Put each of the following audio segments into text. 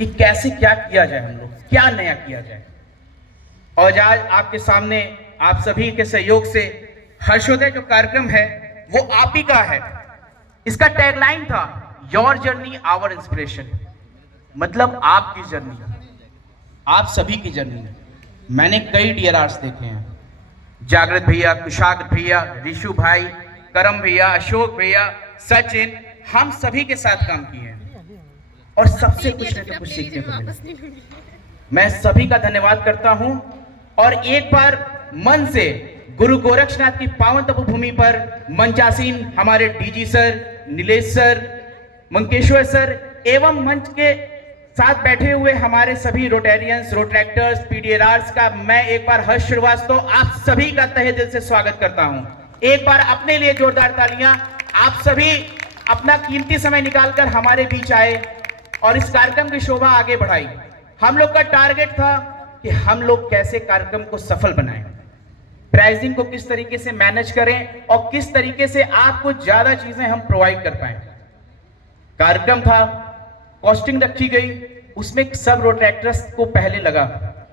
कि कैसे क्या किया जाए, हम लोग क्या नया किया जाए। और आज आपके सामने आप सभी के सहयोग से हर्षोदय जो कार्यक्रम है वो आप ही का है। इसका टैगलाइन था योर जर्नी आवर इंस्पिरेशन, मतलब आपकी जर्नी, आप सभी की जर्नी। मैंने कई डीआरआर्स देखे हैं, जागृत भैया, कुशाग्र भैया, ऋषु भाई, करम भैया, अशोक भैया, सचिन, हम सभी के साथ काम किए हैं और सबसे कुछ न कुछ सीखने को मिला। मैं सभी का धन्यवाद करता हूं और एक बार मन से गुरु गोरक्षनाथ की पावन तपोभूमि पर मंचासीन हमारे DG sir, Nilesh sir, Mankeshwar sir एवं मंच के साथ बैठे हुए हमारे सभी रोटेरियंस, रोट्रैक्टर्स, पीडीआरआर्स का मैं एक बार हर्ष श्रीवास्तव आप सभी का तहे दिल से स्वागत करता हूं। एक बार अपने लिए जोरदार तालियां। आप सभी अपना कीमती समय निकालकर हमारे बीच आए और इस कार्यक्रम की शोभा आगे बढ़ाई। हम लोग का टारगेट था कि हम लोग कैसे कार्यक्रम को सफल बनाएं, प्राइसिंग को किस तरीके से मैनेज करें और किस तरीके से आपको ज्यादा चीजें हम प्रोवाइड कर पाए। कार्यक्रम था, कॉस्टिंग रखी गई, उसमें सब रोट्रैक्टर्स को पहले लगा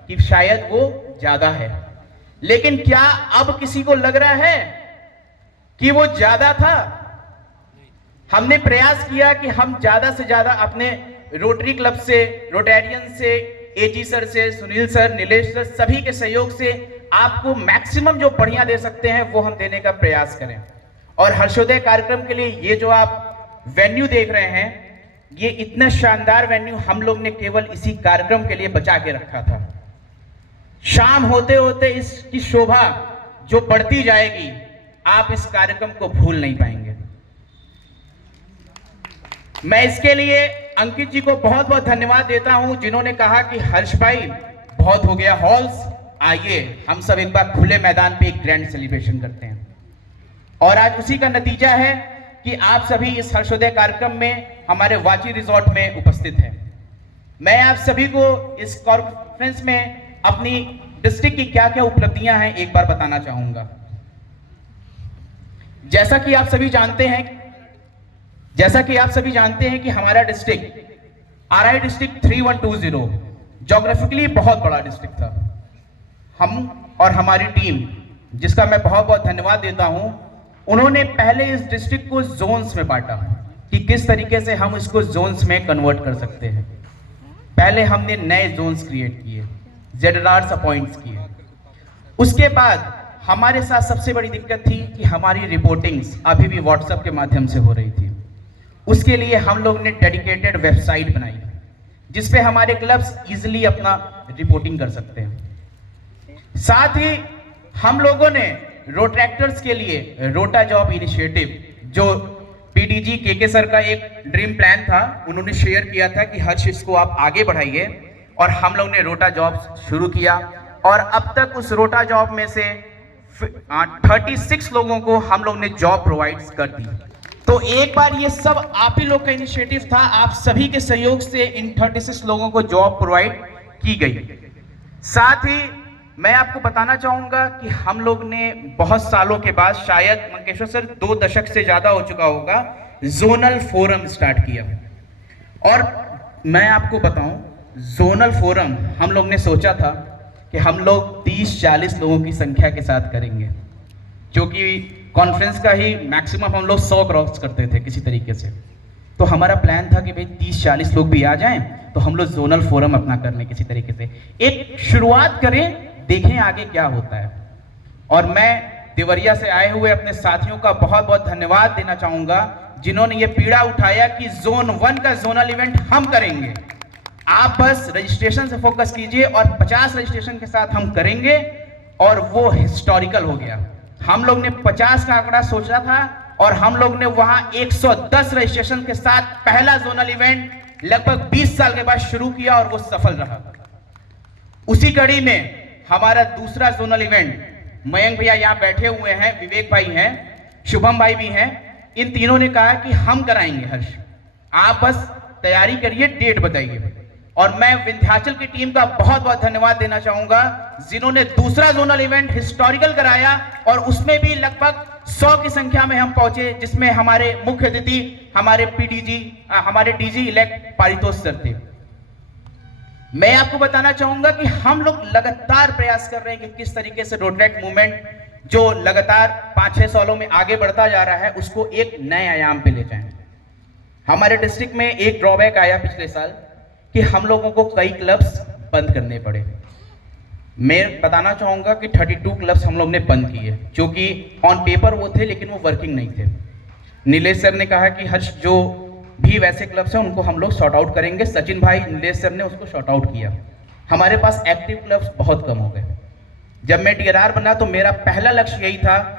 कि शायद वो ज्यादा है, लेकिन क्या अब किसी को लग रहा है कि वो ज्यादा था? हमने प्रयास किया कि हम ज्यादा से ज्यादा अपने रोटरी क्लब से, रोटेरियन से, एजी सर से, सुनील सर, नीलेश सर, सभी के सहयोग से आपको मैक्सिमम जो बढ़िया दे सकते हैं वो हम देने का प्रयास करें। और हर्षोदय कार्यक्रम के लिए ये जो आप वेन्यू देख रहे हैं, ये इतना शानदार वेन्यू हम लोग ने केवल इसी कार्यक्रम के लिए बचा के रखा था। शाम होते होते इसकी शोभा जो बढ़ती जाएगी, आप इस कार्यक्रम को भूल नहीं पाएंगे। मैं इसके लिए अंकित जी को बहुत बहुत धन्यवाद देता हूं, जिन्होंने कहा कि हर्ष भाई बहुत हो गया हॉल्स, आइए हम सब एक बार खुले मैदान पे एक ग्रैंड सेलिब्रेशन करते हैं। और आज उसी का नतीजा है कि आप सभी इस हर्षोदय कार्यक्रम में हमारे वाची रिजॉर्ट में उपस्थित हैं। मैं आप सभी को इस कॉन्फ्रेंस में अपनी डिस्ट्रिक्ट की क्या क्या उपलब्धियां हैं एक बार बताना चाहूंगा। जैसा कि आप सभी जानते हैं कि हमारा डिस्ट्रिक्ट आरआई डिस्ट्रिक्ट 3120 ज्योग्राफिकली बहुत बड़ा डिस्ट्रिक्ट था। हम और हमारी टीम, जिसका मैं बहुत बहुत धन्यवाद देता हूं, उन्होंने पहले इस डिस्ट्रिक्ट को जोन्स में बांटा कि किस तरीके से हम इसको जोन्स में कन्वर्ट कर सकते हैं। पहले हमने नए जोन्स क्रिएट किए, ZRRs अपॉइंट्स किए। उसके बाद हमारे साथ सबसे बड़ी दिक्कत थी कि हमारी रिपोर्टिंग्स अभी भी व्हाट्सएप के माध्यम से हो रही थी। उसके लिए हम लोग ने डेडिकेटेड वेबसाइट बनाई जिसपे हमारे क्लब्स इजीली अपना रिपोर्टिंग कर सकते हैं। साथ ही हम लोगों ने रोट्रैक्टर्स के लिए रोटा जॉब इनिशिएटिव, जो पीडीजी के सर का एक ड्रीम प्लान था, उन्होंने शेयर किया था कि हर्ष इसको आप आगे बढ़ाइए, और हम लोग ने रोटा जॉब शुरू किया और अब तक उस रोटा जॉब में से 36 लोगों को हम लोग ने जॉब प्रोवाइड कर दी। तो एक बार ये सब आप ही लोग का इनिशिएटिव था, आप सभी के सहयोग से इन 36 लोगों को जॉब प्रोवाइड की गई। साथ ही मैं आपको बताना चाहूंगा कि हम लोग ने बहुत सालों के बाद, शायद मंकेश्वर सर 2 दशक से ज्यादा हो चुका होगा, जोनल फोरम स्टार्ट किया। और मैं आपको बताऊं, जोनल फोरम हम लोग ने सोचा था कि हम लोग 30-40 लोगों की संख्या के साथ करेंगे, क्योंकि कॉन्फ्रेंस का ही मैक्सिमम हम लोग 100 क्रॉस करते थे किसी तरीके से। तो हमारा प्लान था कि भाई 30-40 लोग भी आ जाएं तो हम लोग जोनल फोरम अपना कर लें, किसी तरीके से एक शुरुआत करें, देखें आगे क्या होता है। और मैं देवरिया से आए हुए अपने साथियों का बहुत बहुत धन्यवाद देना चाहूंगा, जिन्होंने ये पीड़ा उठाया कि जोन 1 का जोनल इवेंट हम करेंगे। आप बस रजिस्ट्रेशन से फोकस कीजिए और 50 रजिस्ट्रेशन के साथ हम करेंगे, और वो हिस्टोरिकल हो गया। हम लोग ने 50 का आंकड़ा सोचा था और हम लोग ने वहां 110 रजिस्ट्रेशन के साथ पहला जोनल इवेंट लगभग 20 साल के बाद शुरू किया और वो सफल रहा। उसी कड़ी में हमारा दूसरा जोनल इवेंट, मयंक भैया यहाँ बैठे हुए हैं, विवेक भाई हैं, शुभम भाई भी हैं, इन तीनों ने कहा कि हम कराएंगे हर्ष, आप बस तैयारी करिए, डेट बताइए। और मैं विंध्याचल की टीम का बहुत बहुत धन्यवाद देना चाहूंगा, जिन्होंने दूसरा जोनल इवेंट हिस्टोरिकल कराया और उसमें भी लगभग 100 की संख्या में हम पहुंचे, जिसमें हमारे मुख्य अतिथि हमारे डीजी इलेक्ट पारितोष सर थे। मैं आपको बताना चाहूंगा कि हम लोग लगातार प्रयास कर रहे हैं कि किस तरीके से रोटरेक्ट मूवमेंट जो लगातार 5-6 सालों में आगे बढ़ता जा रहा है उसको एक नए आयाम पे ले जाएं। हमारे डिस्ट्रिक्ट में एक ड्रॉबैक आया पिछले साल कि हम लोगों को कई क्लब्स बंद करने पड़े। मैं बताना चाहूंगा कि 32 क्लब्स हम लोग ने बंद किए, जो कि ऑन पेपर वो थे लेकिन वो वर्किंग नहीं थे। नीलेश सर ने कहा कि हर्ष जो भी वैसे क्लब्स हैं उनको हम लोग शॉर्ट आउट करेंगे। सचिन भाई, नीलेश सर ने उसको शॉर्ट आउट किया। हमारे पास एक्टिव क्लब्स बहुत कम हो गए। जब मैं डीआरआर बना तो मेरा पहला लक्ष्य यही था